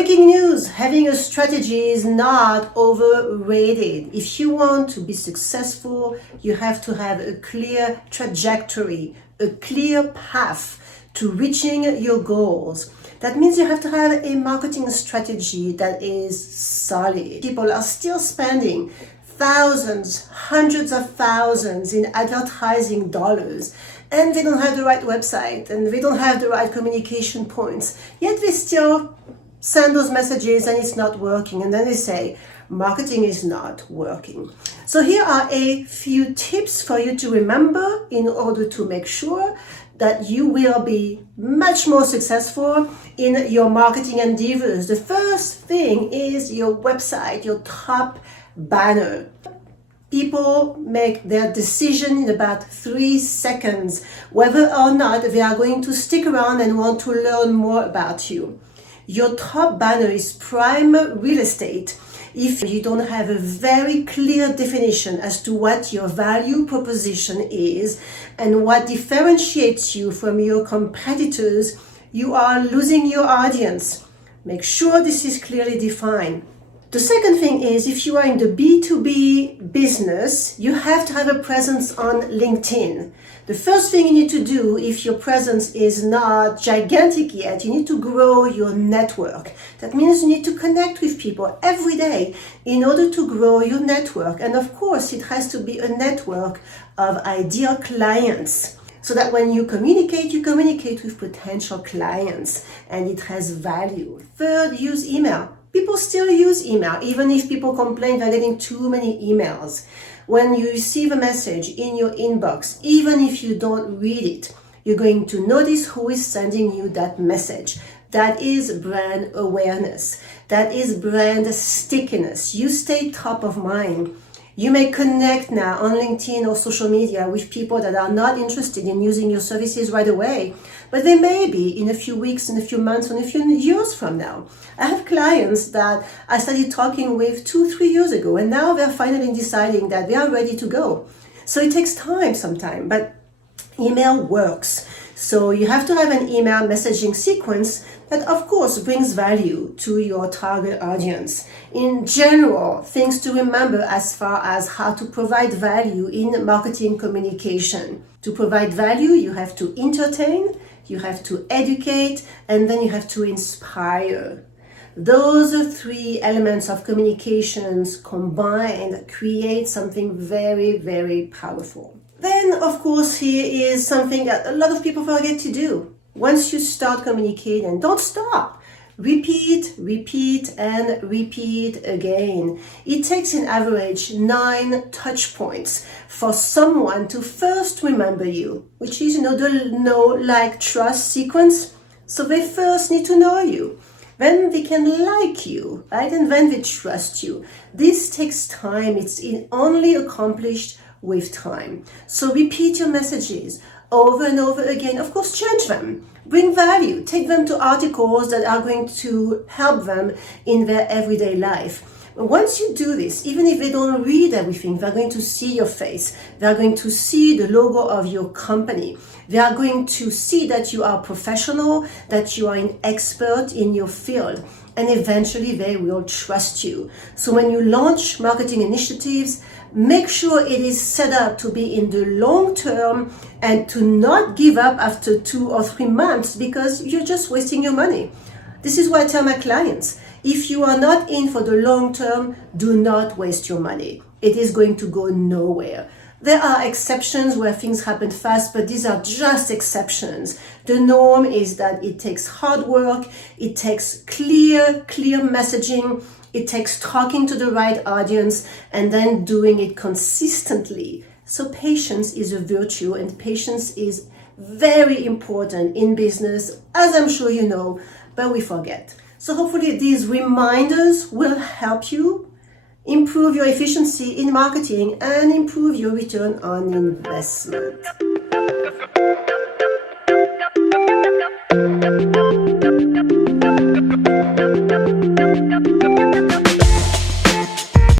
Breaking news, having a strategy is not overrated. If you want to be successful, you have to have a clear trajectory, a clear path to reaching your goals. That means you have to have a marketing strategy that is solid. People are still spending thousands, hundreds of thousands in advertising dollars, and they don't have the right website and they don't have the right communication points, yet they still send those messages and it's not working, and then they say marketing is not working. So here are a few tips for you to remember in order to make sure that you will be much more successful in your marketing endeavors. The first thing is your website, your top banner. People make their decision in about 3 seconds whether or not they are going to stick around and want to learn more about you. Your top banner is prime real estate if you don't have a very clear definition as to what your value proposition is and what differentiates you from your competitors. You are losing your audience. Make sure this is clearly defined. The second thing is, if you are in the B2B business, you have to have a presence on LinkedIn. The first thing you need to do, if your presence is not gigantic yet, you need to grow your network. That means you need to connect with people every day in order to grow your network. And of course, it has to be a network of ideal clients, so that when you communicate with potential clients and it has value. Third, use email. People still use email, even if people complain they're getting too many emails. When you receive a message in your inbox, even if you don't read it, you're going to notice who is sending you that message. That is brand awareness. That is brand stickiness. You stay top of mind. You may connect now on LinkedIn or social media with people that are not interested in using your services right away, but they may be in a few weeks, in a few months, and a few years from now. I have clients that I started talking with 2-3 years ago, and now they're finally deciding that they are ready to go. So it takes time sometimes, but email works. So you have to have an email messaging sequence that, of course, brings value to your target audience. In general, things to remember as far as how to provide value in marketing communication. To provide value, you have to entertain, you have to educate, and then you have to inspire. Those are 3 elements of communications combined create something very, very powerful. Then, of course, here is something that a lot of people forget to do. Once you start communicating, don't stop. Repeat, and repeat again. It takes an average 9 touch points for someone to first remember you, which is, the know, like, trust sequence. So they first need to know you. Then they can like you, right? And then they trust you. This takes time. It's only accomplished with time. So repeat your messages over and over again. Of course, change them. Bring value. Take them to articles that are going to help them in their everyday life. Once you do this, even if they don't read everything, they're going to see your face. They're going to see the logo of your company. They are going to see that you are professional, that you are an expert in your field, and eventually they will trust you. So when you launch marketing initiatives, make sure it is set up to be in the long term and to not give up after 2 or 3 months, because you're just wasting your money. This is what I tell my clients. If you are not in for the long term, do not waste your money. It is going to go nowhere. There are exceptions where things happen fast, but these are just exceptions. The norm is that it takes hard work, it takes clear messaging, it takes talking to the right audience, and then doing it consistently. So patience is a virtue, and patience is very important in business, as I'm sure you know, but we forget. So hopefully these reminders will help you improve your efficiency in marketing and improve your return on investment.